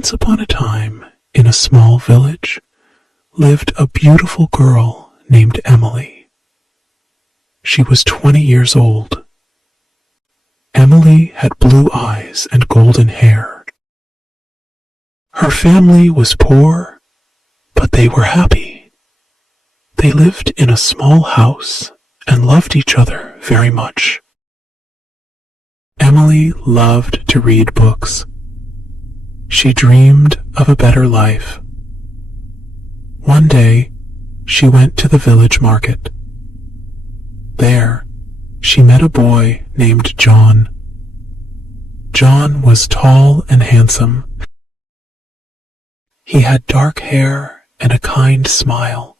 Once upon a time, in a small village, lived a beautiful girl named Emily. She was 20 years old. Emily had blue eyes and golden hair. Her family was poor, but they were happy. They lived in a small house and loved each other very much. Emily loved to read books. She dreamed of a better life. One day, she went to the village market. There, she met a boy named John. John was tall and handsome. He had dark hair and a kind smile.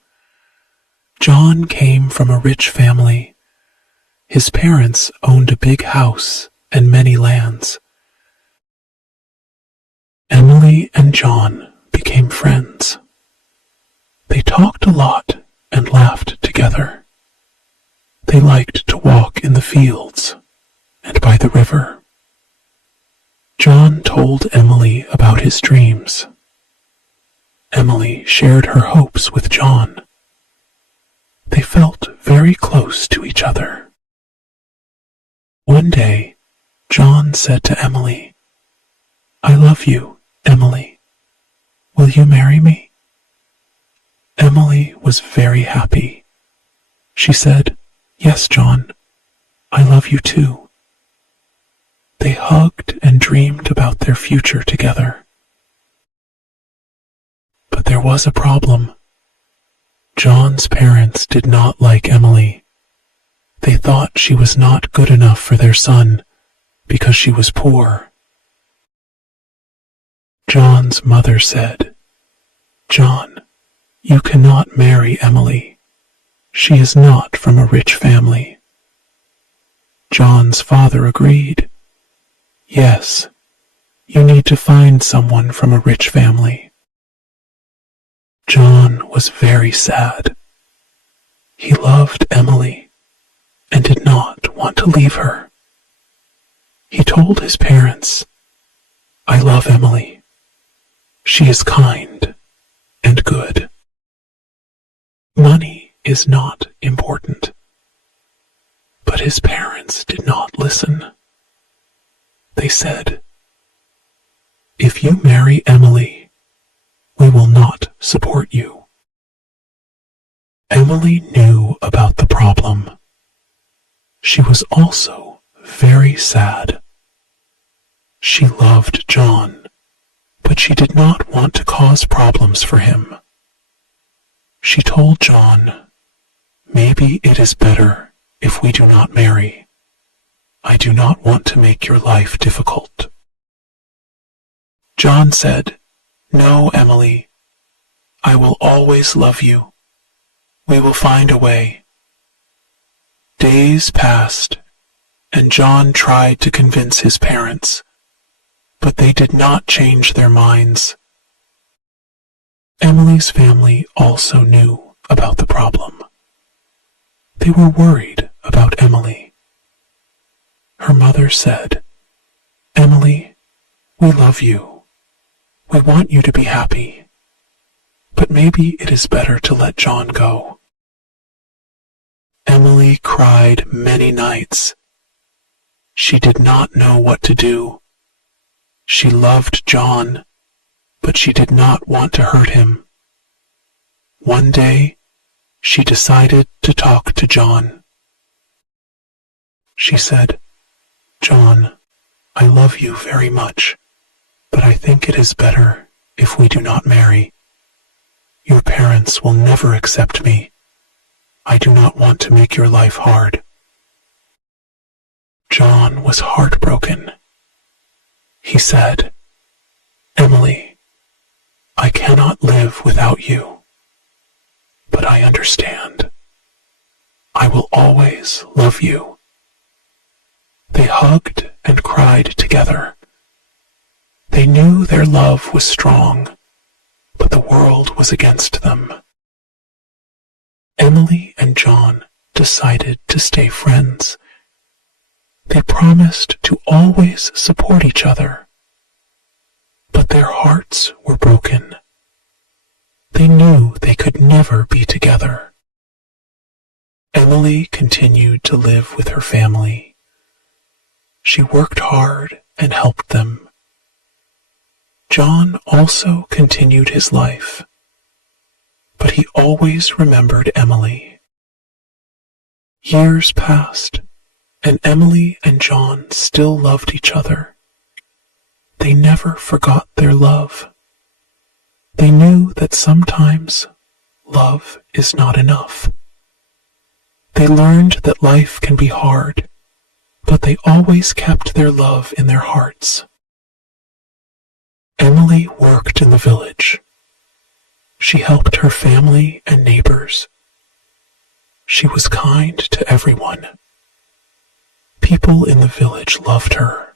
John came from a rich family. His parents owned a big house and many lands. Emily and John became friends. They talked a lot and laughed together. They liked to walk in the fields and by the river. John told Emily about his dreams. Emily shared her hopes with John. They felt very close to each other. One day, John said to Emily, "I love you, Emily. Will you marry me?" Emily was very happy. She said, "Yes, John, I love you too." They hugged and dreamed about their future together. But there was a problem. John's parents did not like Emily. They thought she was not good enough for their son because she was poor. John's mother said, "John, you cannot marry Emily. She is not from a rich family." John's father agreed. "Yes, you need to find someone from a rich family." John was very sad. He loved Emily and did not want to leave her. He told his parents, "I love Emily. She is kind and good. Money is not important." But his parents did not listen. They said, "If you marry Emily, we will not support you." Emily knew about the problem. She was also very sad. She loved John, but she did not want to cause problems for him. She told John, "Maybe it is better if we do not marry. I do not want to make your life difficult." John said, "No, Emily. I will always love you. We will find a way." Days passed, and John tried to convince his parents, but they did not change their minds. Emily's family also knew about the problem. They were worried about Emily. Her mother said, "Emily, we love you. We want you to be happy. But maybe it is better to let John go." Emily cried many nights. She did not know what to do. She loved John, but she did not want to hurt him. One day, she decided to talk to John. She said, "John, I love you very much, but I think it is better if we do not marry. Your parents will never accept me. I do not want to make your life hard." John was heartbroken. He said, "Emily, I cannot live without you, but I understand. I will always love you." They hugged and cried together. They knew their love was strong, but the world was against them. Emily and John decided to stay friends. They promised to always support each other. But Their hearts were broken. They knew they could never be together. Emily continued to live with her family. She worked hard and helped them. John also continued his life, but he always remembered Emily. Years passed, and Emily and John still loved each other. They never forgot their love. They knew that sometimes love is not enough. They learned that life can be hard, but they always kept their love in their hearts. Emily worked in the village. She helped her family and neighbors. She was kind to everyone. People in the village loved her.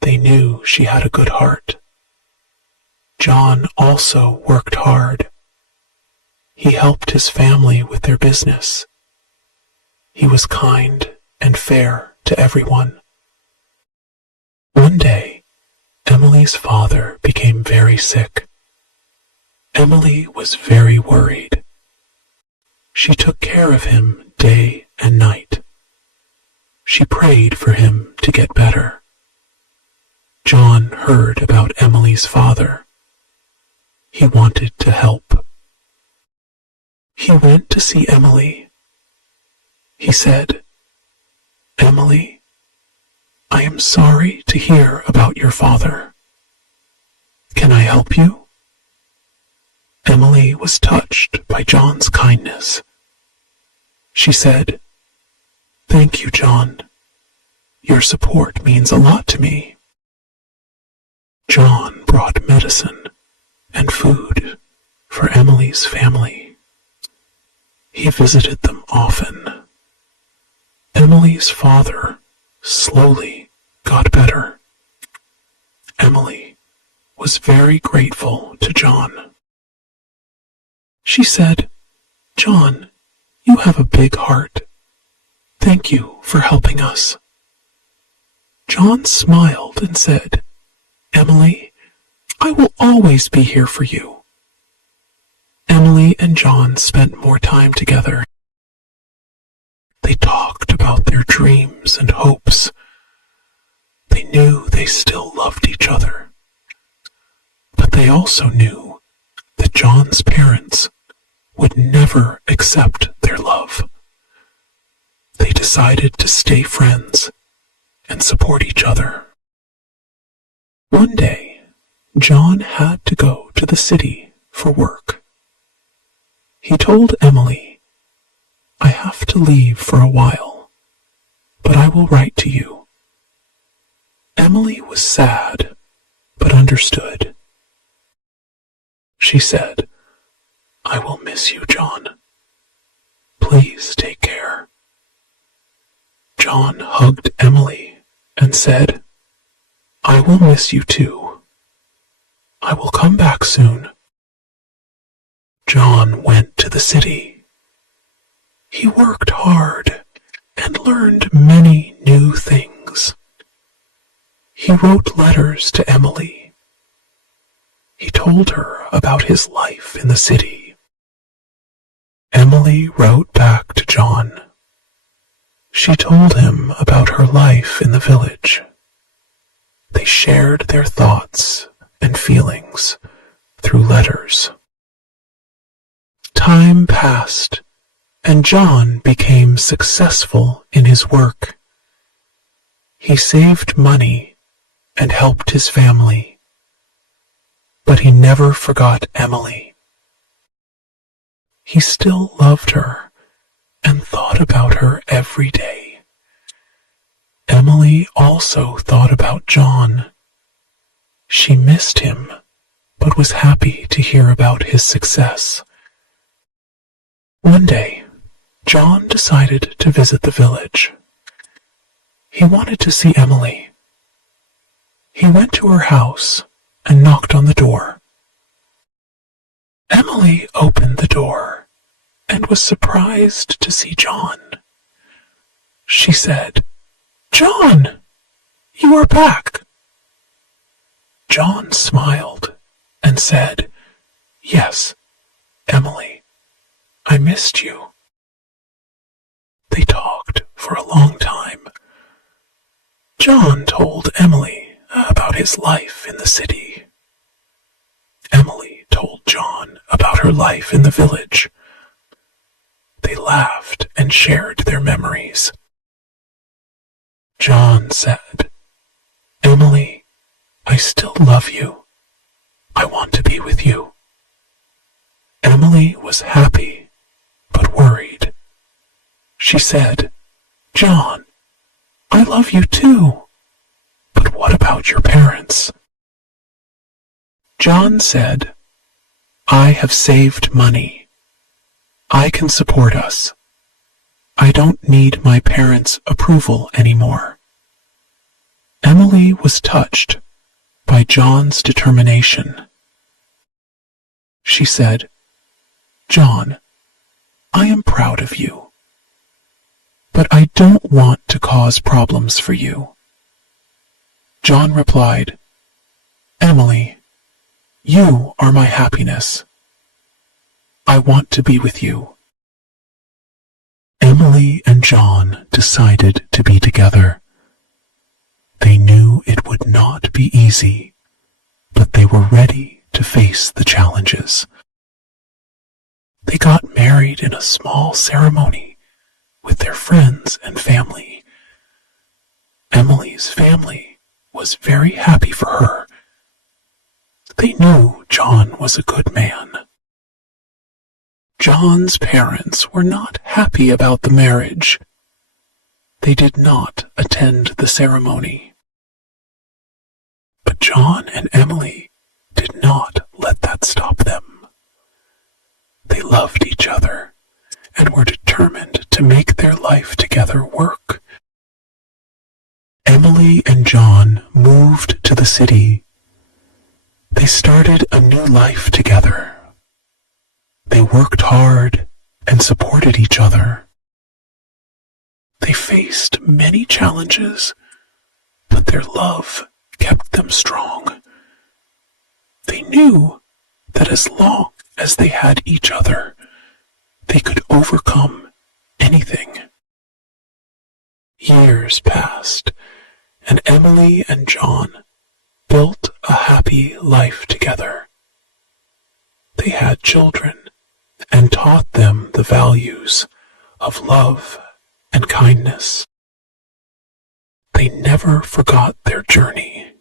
They knew she had a good heart. John also worked hard. He helped his family with their business. He was kind and fair to everyone. One day, Emily's father became very sick. Emily was very worried. She took care of him day and night. She prayed for him to get better. John heard about Emily's father. He wanted to help. He went to see Emily. He said, "Emily, I am sorry to hear about your father. Can I help you?" Emily was touched by John's kindness. She said, "Thank you, John. Your support means a lot to me." John brought medicine and food for Emily's family. He visited them often. Emily's father slowly got better. Emily was very grateful to John. She said, "John, you have a big heart. Thank you for helping us." John smiled and said, "Emily, I will always be here for you." Emily and John spent more time together. They talked about their dreams and hopes. They knew they still loved each other. But they also knew that John's parents would never accept their love. They decided to stay friends and support each other. One day, John had to go to the city for work. He told Emily, "I have to leave for a while, but I will write to you." Emily was sad, but understood. She said, "I will miss you, John. Please take care." John hugged Emily and said, "I will miss you too. I will come back soon." John went to the city. He worked hard and learned many new things. He wrote letters to Emily. He told her about his life in the city. Emily wrote back to John. She told him about her life in the village. They shared their thoughts and feelings through letters. Time passed, and John became successful in his work. He saved money and helped his family, but he never forgot Emily. He still loved her and thought about her every day. Emily also thought about John. She missed him, but was happy to hear about his success. One day, John decided to visit the village. He wanted to see Emily. He went to her house and knocked on the door. Emily opened the door and was surprised to see John. She said, "John, you are back." John smiled and said, "Yes, Emily, I missed you." They talked for a long time. John told Emily about his life in the city. Emily told John about her life in the village. They laughed and shared their memories. John said, "Emily, I still love you. I want to be with you." Emily was happy, but worried. She said, "John, I love you too. But what about your parents?" John said, "I have saved money. I can support us. I don't need my parents' approval anymore." Emily was touched by John's determination. She said, "John, I am proud of you. But I don't want to cause problems for you." John replied, "Emily, you are my happiness. I want to be with you." Emily and John decided to be together. They knew it would not be easy, but they were ready to face the challenges. They got married in a small ceremony with their friends and family. Emily's family was very happy for her. They knew John was a good man. John's parents were not happy about the marriage. They did not attend the ceremony. But John and Emily did not let that stop them. They loved each other and were determined to make their life together work. Emily and John moved to the city. They started a new life together. They worked hard and supported each other. They faced many challenges, but their love kept them strong. They knew that as long as they had each other, they could overcome anything. Years passed, and Emily and John built a happy life together. They had children and taught them the values of love and kindness. They never forgot their journey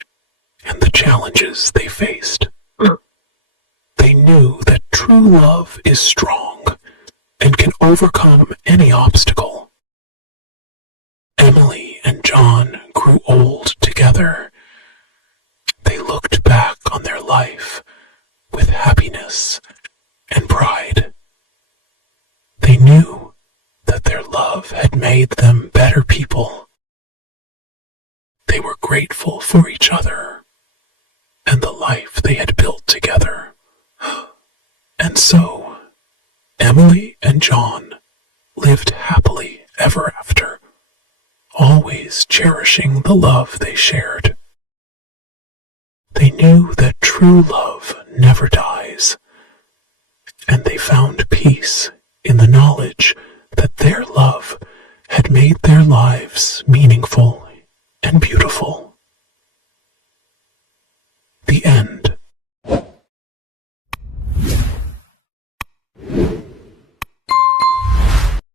and the challenges they faced. They knew that true love is strong and can overcome any obstacle. Emily and John grew old together. They looked back on their life with happiness and pride. They knew that their love had made them better people. They were grateful for each other and the life they had built together. And so, Emily and John lived happily ever after, always cherishing the love they shared. They knew that true love never dies, and they found peace in the knowledge that their love had made their lives meaningful and beautiful.